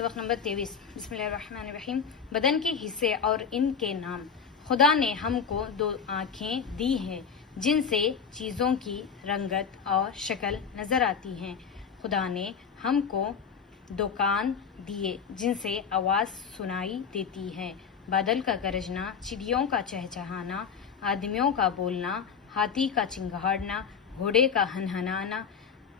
सबक नंबर 23। बिस्मिल्लाहिर्रहमानिर्रहीम। बदन के हिस्से और इनके नाम। खुदा ने हमको दो आँखें दी हैं जिनसे चीज़ों की रंगत और शक्ल नजर आती हैं। खुदा ने हमको दो कान दिए जिनसे आवाज़ सुनाई देती है। बादल का गरजना, चिड़ियों का चहचहाना, आदमियों का बोलना, हाथी का चिंगाड़ना, घोड़े का हनहनाना,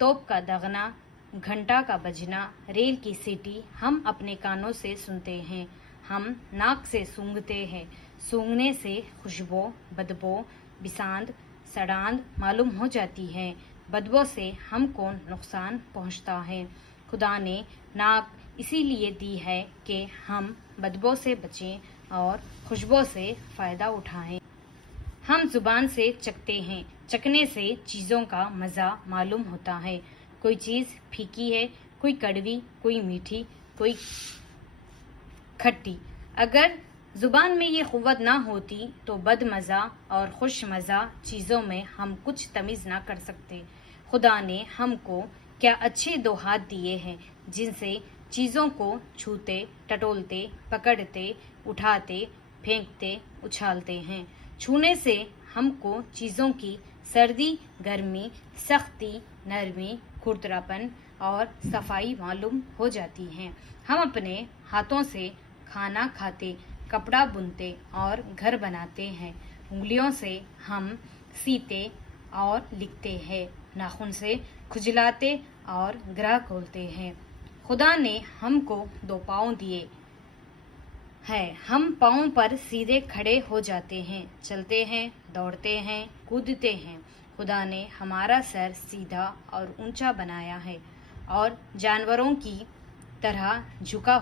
तोप का दगना, घंटा का बजना, रेल की सीटी हम अपने कानों से सुनते हैं। हम नाक से सूंघते हैं। सूंघने से खुशबू, बदबू, बिसांद, सड़ांद मालूम हो जाती है। बदबू से हमको नुकसान पहुंचता है। खुदा ने नाक इसीलिए दी है कि हम बदबू से बचें और खुशबू से फायदा उठाएं। हम जुबान से चखते हैं। चखने से चीजों का मजा मालूम होता है। कोई चीज फीकी है, कोई कड़वी, कोई मीठी, कोई खट्टी। अगर जुबान में ये कुव्वत ना होती तो बदमजा और खुश मजा चीजों में हम कुछ तमीज ना कर सकते। खुदा ने हमको क्या अच्छे दो हाथ दिए हैं जिनसे चीजों को छूते, टटोलते, पकड़ते, उठाते, फेंकते, उछालते हैं। छूने से हमको चीजों की सर्दी, गर्मी, सख्ती, नरमी, खुरदरापन और सफाई मालूम हो जाती है। हम अपने हाथों से खाना खाते, कपड़ा बुनते और घर बनाते हैं। उंगलियों से हम सीते और लिखते हैं। नाखून से खुजलाते और ग्रह खोलते हैं। खुदा ने हमको दो पाँव दिए है। हम पाँव पर सीधे खड़े हो जाते हैं, चलते हैं, दौड़ते हैं, कूदते हैं। खुदा ने हमारा सर सीधा और ऊंचा बनाया है और जानवरों की तरह झुका